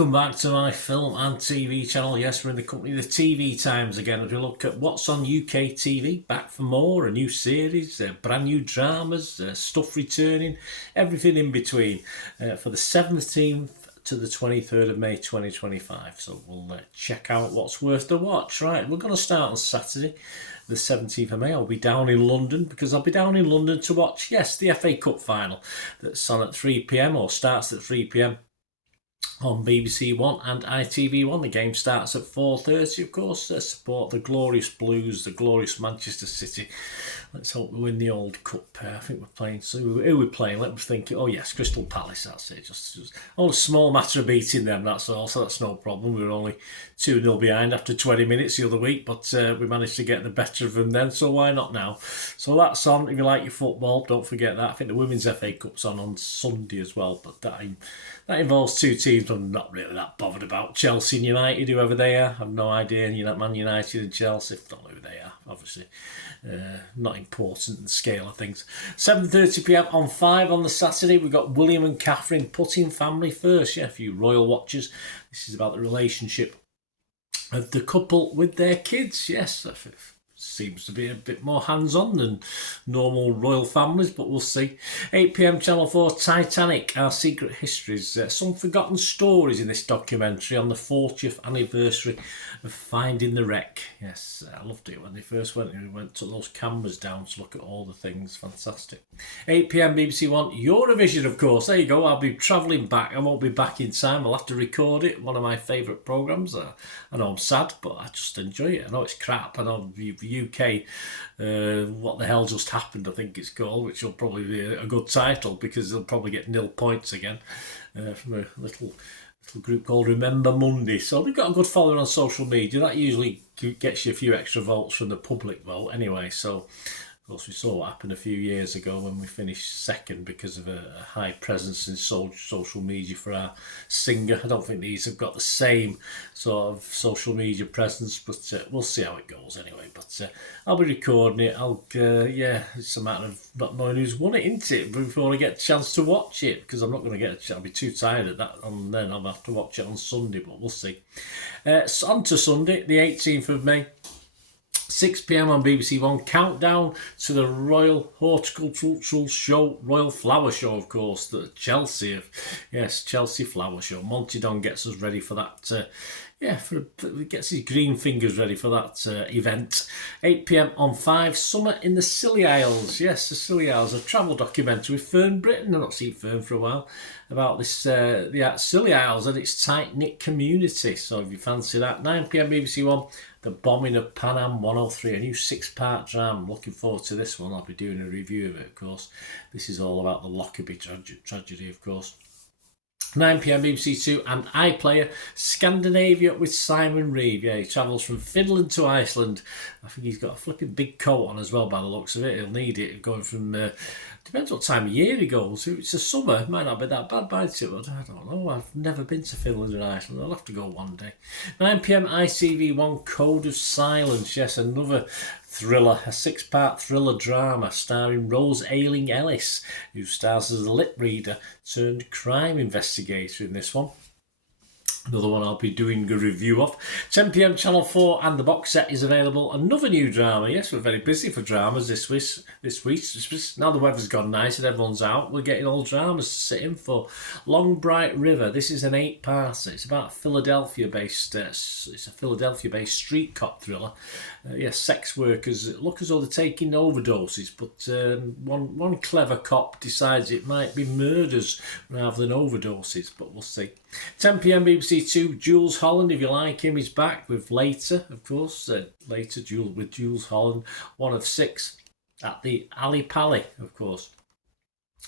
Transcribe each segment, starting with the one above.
Welcome back to my film and TV channel. Yes, we're in the company of the TV Times again as we look at what's on UK TV. Back for more, a new series, brand new dramas, stuff returning, everything in between for the 17th to the 23rd of May 2025. So we'll check out what's worth the watch. Right, we're going to start on Saturday, the 17th of May. I'll be down in London because I'll be down in London to watch, yes, the FA Cup final that's on at 3 p.m. or starts at 3 p.m. on BBC One and ITV1. The game starts at 4:30, of course. Support the glorious Blues, the glorious Manchester City. Let's hope we win the old cup. I think we're playing. So who we're playing? Let me think. Oh yes, Crystal Palace. That's it. Just a small matter of beating them. That's all. So that's no problem. We were only 2-0 behind after 20 minutes the other week, but we managed to get the better of them then. So why not now? So that's on. If you like your football, don't forget that. I think the Women's FA Cup's on Sunday as well, but that involves two teams I'm not really that bothered about. Chelsea and United, whoever they are. I have no idea. Man United and Chelsea, don't know who they are, obviously. Not important in the scale of things. 7:30 p.m. on 5 on the Saturday. We've got William and Catherine putting family first. Yeah, a few royal watchers. This is about the relationship of the couple with their kids. Yes, seems to be a bit more hands-on than normal royal families, but we'll see. 8 p.m. Channel 4, Titanic, Our Secret Histories. Some forgotten stories in this documentary on the 40th anniversary of finding the wreck. Yes, I loved it when they first went. We took those cameras down to look at all the things. Fantastic. 8 p.m. BBC One, Eurovision, of course. There you go. I'll be travelling back. I won't be back in time. I'll have to record it. One of my favourite programmes. I know I'm sad, but I just enjoy it. I know it's crap. I know UK, What the Hell Just Happened, I think it's called, which will probably be a good title because they'll probably get 0 points again from a little group called Remember Monday. So they've got a good following on social media. That usually gets you a few extra votes from the public vote anyway. So of course, we saw what happened a few years ago when we finished second because of a high presence in social media for our singer. I don't think these have got the same sort of social media presence, but we'll see how it goes anyway. But I'll be recording it. It's a matter of not knowing who's won it, isn't it? Before I get a chance to watch it, because I'm not going to get a chance. I'll be too tired at that, and then I'll have to watch it on Sunday, but we'll see. On to Sunday, the 18th of May. 6 p.m. on BBC One, countdown to the Royal Horticultural Show, Royal Flower Show, of course, the Chelsea Flower Show. Monty Don gets us ready for that. Gets his green fingers ready for that event. 8 p.m. on 5, Summer in the Scilly Isles. Yes, the Scilly Isles, a travel documentary with Fern Britton. I've not seen Fern for a while. About this, the Scilly Isles and its tight-knit community. So if you fancy that, 9 p.m. BBC One, The Bombing of Pan Am 103, a new 6-part drama. I'm looking forward to this one. I'll be doing a review of it, of course. This is all about the Lockerbie tragedy, of course. 9 p.m. BBC Two and iPlayer, Scandinavia with Simon Reeve. Yeah, he travels from Finland to Iceland. I think he's got a flipping big coat on as well by the looks of it. He'll need it going from, depends what time of year he goes. If it's the summer, it might not be that bad by it, but I don't know. I've never been to Finland and Iceland. I'll have to go one day. 9 p.m. ITV1, Code of Silence. Yes, another thriller, a 6-part thriller drama starring Rose Ayling-Ellis, who stars as a lip reader turned crime investigator in this one. Another one I'll be doing a review of. 10 p.m. Channel 4 and the box set is available. Another new drama. Yes, we're very busy for dramas this week. Now the weather's gone nice and everyone's out, we're getting all dramas to sit in for. Long Bright River. This is an 8-parter. It's about Philadelphia-based. It's a Philadelphia-based street cop thriller. Sex workers look as though they're taking overdoses, but one clever cop decides it might be murders rather than overdoses, but we'll see. 10 p.m. BBC Two, Jules Holland, if you like him, he's back with Later, of course. With Jules Holland, one of 6 at the Ali Pali, of course.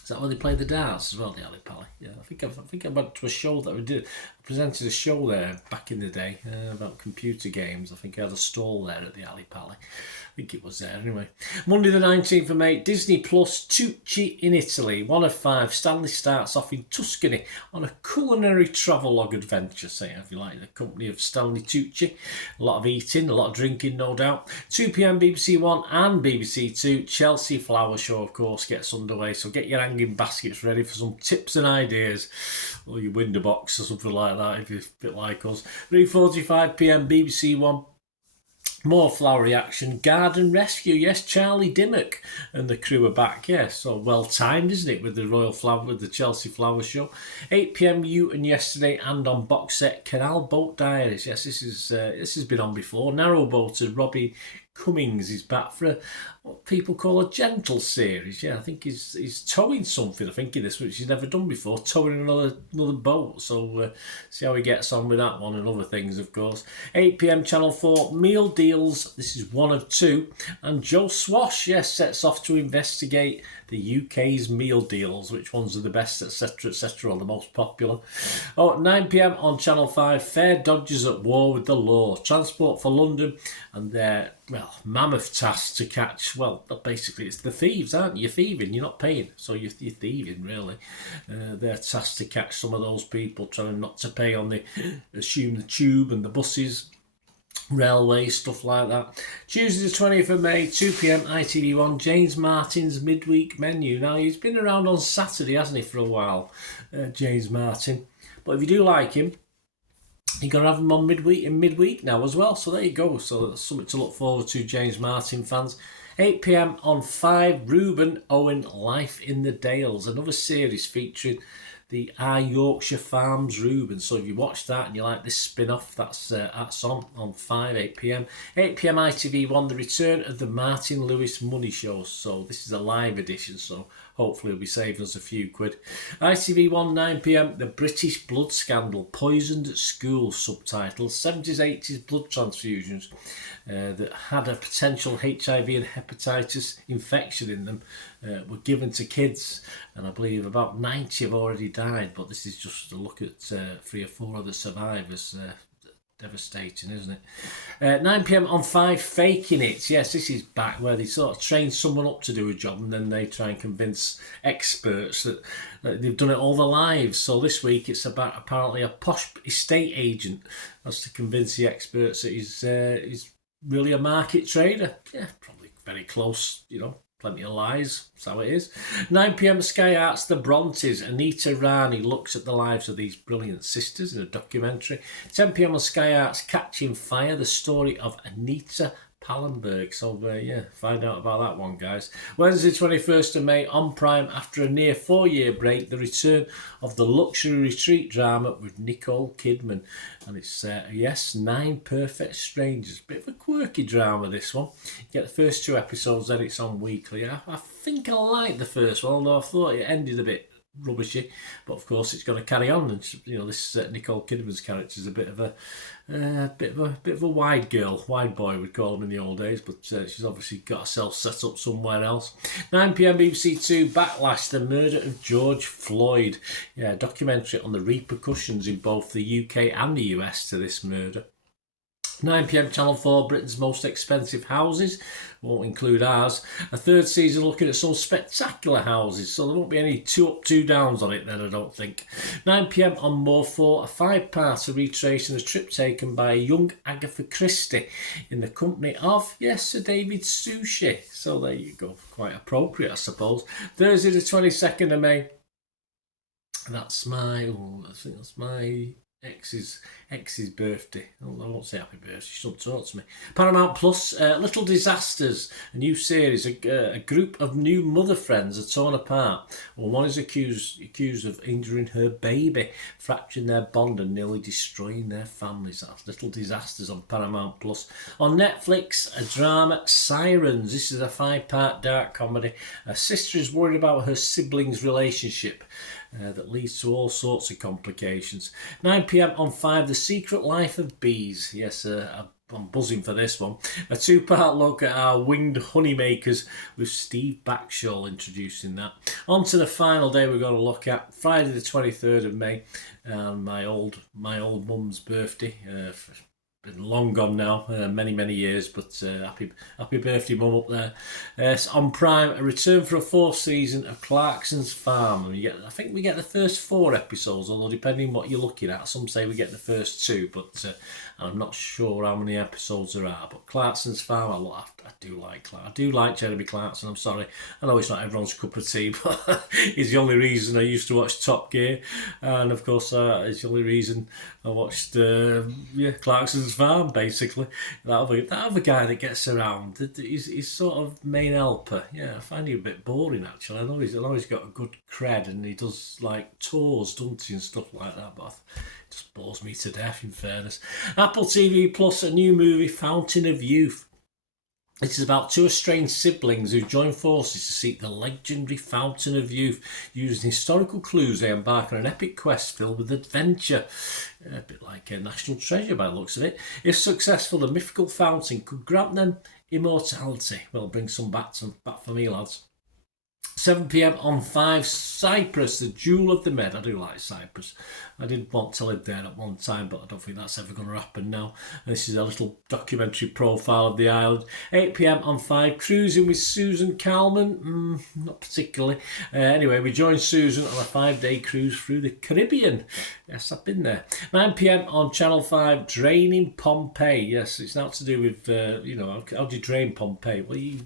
Is that where they play the darts as well, the Ali Pali? Yeah, I think I went to a show that we did. I presented a show there back in the day about computer games. I think I had a stall there at the Ali Pali. I think it was there anyway. Monday the 19th of May, Disney Plus, Tucci in Italy. 1 of 5. Stanley starts off in Tuscany on a culinary travelogue adventure, say, if you like, the company of Stanley Tucci. A lot of eating, a lot of drinking, no doubt. 2 p.m. BBC One and BBC Two, Chelsea Flower Show, of course, gets underway. So get your hanging baskets ready for some tips and ideas, or your window box or something like like that if you're a bit like us. 3:45 p.m. BBC One. More flowery action. Garden Rescue. Yes, Charlie Dimmock and the crew are back. Yes, so well timed, isn't it, with the Royal Flower, with the Chelsea Flower Show. 8 p.m. You and Yesterday, and on box set Canal Boat Diaries. Yes, this has been on before. Narrowboater Robbie Cummings is back for what people call a gentle series. Yeah, I think he's towing something. I think in this, which he's never done before, towing another boat. So see how he gets on with that one and other things, of course. 8 p.m. Channel 4 meal deals. This is one of two, and Joe Swash, yes, sets off to investigate the UK's meal deals, which ones are the best, etc., or the most popular. 9 p.m. on Channel 5, Fair Dodgers at War with the Law. Transport for London and their, mammoth task to catch, basically it's the thieves, aren't you? You're thieving, you're not paying, so you're thieving, really. They're tasked to catch some of those people trying not to pay on the tube and the buses, railway, stuff like that. Tuesday the 20th of May, 2 p.m, ITV1, James Martin's midweek menu. Now, he's been around on Saturday, hasn't he, for a while, James Martin. But if you do like him, you're going to have him on midweek now as well. So there you go. So that's something to look forward to, James Martin fans. 8 p.m. on 5, Reuben Owen, Life in the Dales. Another series featuring the Our Yorkshire Farms Reuben. So if you watch that and you like this spin-off, that's on 5, 8 p.m. 8 p.m. ITV1, the return of the Martin Lewis Money Show. So this is a live edition, so hopefully it'll be saving us a few quid. ITV1, 9 p.m, the British blood scandal, poisoned at school, subtitle, 70s, 80s blood transfusions that had a potential HIV and hepatitis infection in them were given to kids, and I believe about 90 have already died, but this is just a look at 3 or 4 of the survivors. Devastating, isn't it? 9 p.m. on 5, Faking It. Yes, this is back where they sort of train someone up to do a job and then they try and convince experts that they've done it all their lives. So this week it's about apparently a posh estate agent has to convince the experts that he's really a market trader. Yeah, probably very close, plenty of lies. That's how it is. 9 p.m. Sky Arts, The Brontes. Anita Rani looks at the lives of these brilliant sisters in a documentary. 10 p.m. on Sky Arts, Catching Fire, the story of Anita Pallenberg. So, find out about that one, guys. Wednesday, 21st of May, on Prime, after a near 4-year break, the return of the luxury retreat drama with Nicole Kidman. And it's, 9 Perfect Strangers. Bit of a quirky drama, this one. You get the first 2 episodes, then it's on weekly. I think I liked the first one, although I thought it ended a bit rubbishy, but of course it's going to carry on. And this Nicole Kidman's character is a bit of a wide boy, we'd call him in the old days, but she's obviously got herself set up somewhere else. 9 p.m. BBC 2, Backlash, the murder of George Floyd. Yeah, documentary on the repercussions in both the UK and the US to this murder. 9 p.m. Channel 4, Britain's Most Expensive Houses. Won't include ours. A 3rd season looking at some spectacular houses, so there won't be any 2 up, 2 downs on it then, I don't think. 9 p.m. on More 4, a 5-parter retracing the trip taken by a young Agatha Christie in the company of, Sir David Suchet. So there you go. Quite appropriate, I suppose. Thursday the 22nd of May. That's my ex's birthday. I won't say happy birthday, she shouldn't talk to me. Paramount Plus, Little Disasters, a new series. A group of new mother friends are torn apart. Well, one is accused of injuring her baby, fracturing their bond and nearly destroying their families. That's Little Disasters on Paramount Plus. On Netflix, a drama, Sirens. This is a 5-part dark comedy. A sister is worried about her siblings' relationship that leads to all sorts of complications. 9 p.m. on 5, The Secret Life of Bees. Yes, I'm buzzing for this one. A 2-part look at our winged honeymakers with Steve Backshall introducing that. On to the final day we're going to look at, Friday the 23rd of May, my old mum's birthday. been long gone now, many years, but happy birthday, Mum, up there. It's on Prime, a return for a fourth season of Clarkson's Farm. I think we get the first 4 episodes, although depending what you're looking at, some say we get the first 2, but I'm not sure how many episodes there are. But Clarkson's Farm, I do like Jeremy Clarkson. I'm sorry, I know it's not everyone's cup of tea, but it's the only reason I used to watch Top Gear, and of course it's the only reason I watched Clarkson's Farm. Basically, that other guy that gets around, he's sort of main helper. Yeah, I find him a bit boring actually. I know he's got a good cred and he does like tours, doesn't he, and stuff like that, but it just bores me to death, in fairness. Apple TV Plus, a new movie, Fountain of Youth. This is about 2 estranged siblings who join forces to seek the legendary Fountain of Youth. Using historical clues, they embark on an epic quest filled with adventure. A bit like a National Treasure by the looks of it. If successful, the mythical fountain could grant them immortality. Well, bring some back for me, lads. 7 p.m. on 5, Cyprus, the Jewel of the Med. I do like Cyprus. I did want to live there at one time, but I don't think that's ever going to happen now. And this is a little documentary profile of the island. 8 p.m. on 5, Cruising with Susan Calman. Not particularly. Anyway, we joined Susan on a 5-day cruise through the Caribbean. Yes, I've been there. 9 p.m. on Channel 5, Draining Pompeii. Yes, it's not to do with, how do you drain Pompeii? Well, you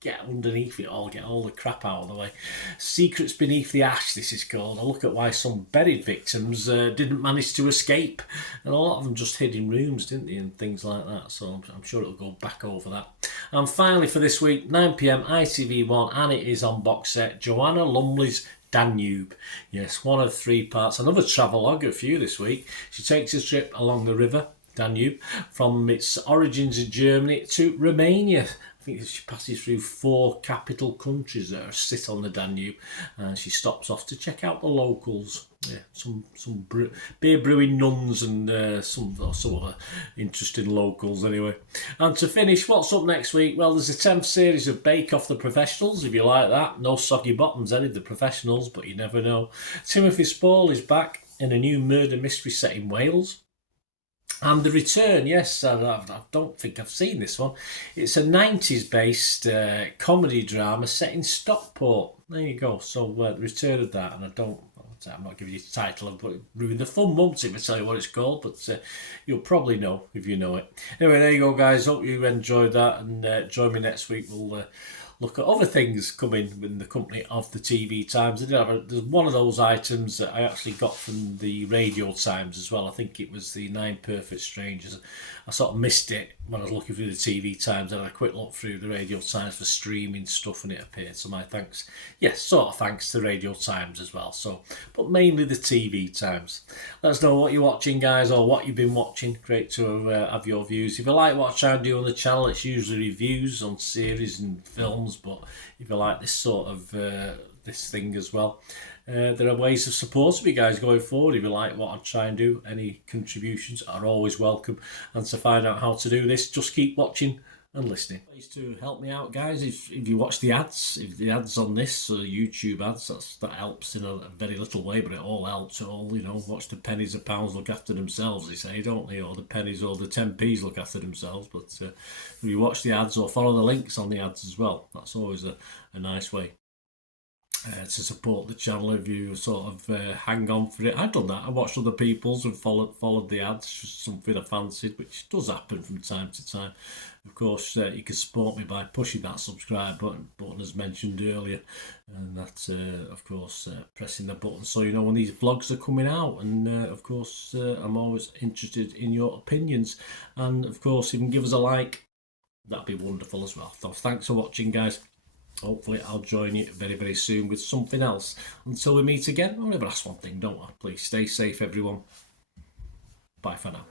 get underneath it all, get all the crap out of the way. Secrets Beneath the Ash, this is called. I look at why some buried victims didn't manage to escape, and a lot of them just hid in rooms, didn't they, and things like that. So I'm sure it'll go back over that. And finally for this week, 9 p.m, ITV1, and it is on box set, Joanna Lumley's Danube. Yes, 1 of 3 parts. Another travelogue for you this week. She takes a trip along the river Danube from its origins in Germany to Romania. I think she passes through 4 capital countries that sit on the Danube, and she stops off to check out the locals. Yeah, some beer brewing nuns and some other interesting locals anyway. And to finish, what's up next week? Well, there's a 10th series of Bake Off the Professionals, if you like that. No soggy bottoms, any of the professionals, but you never know. Timothy Spall is back in a new murder mystery set in Wales. And The Return, yes, I don't think I've seen this one. It's a 90s-based comedy drama set in Stockport. There you go. So The Return of that, and I'm not giving you the title, but ruin the fun, won't it, if I tell you what it's called, but you'll probably know if you know it. Anyway, there you go, guys. Hope you enjoyed that, and join me next week. We'll look at other things coming in the company of the TV Times. There's one of those items that I actually got from the Radio Times as well. I think it was the 9 Perfect Strangers. I sort of missed it when I was looking through the TV Times. I had a quick look through the Radio Times for streaming stuff, and it appeared. So my thanks, yes, sort of thanks to Radio Times as well. So, but mainly the TV Times. Let us know what you're watching, guys, or what you've been watching. Great to have your views. If you like what I try and do on the channel, it's usually reviews on series and films. But if you like this sort of this thing as well, there are ways of supporting me, guys, going forward. If you like what I try and do, any contributions are always welcome. And to find out how to do this, just keep watching and listening. Ways to help me out, guys, if you watch the ads, if the ads on this YouTube ads, that helps in a very little way, but it all helps. It all, watch the pennies and pounds look after themselves, they say, don't they? Or the pennies or the 10p's look after themselves. But if you watch the ads or follow the links on the ads as well, that's always a nice way to support the channel. If you sort of hang on for it. I've done that. I watched other people's and followed the ads, just something I fancied, which does happen from time to time. Of course, you can support me by pushing that subscribe button as mentioned earlier, and that's of course pressing the button so you know when these vlogs are coming out. And of course I'm always interested in your opinions, and of course if you can give us a like, that'd be wonderful as well. So thanks for watching, guys. Hopefully I'll join you very, very soon with something else. Until we meet again, I'll never ask one thing, don't I? Please stay safe, everyone. Bye for now.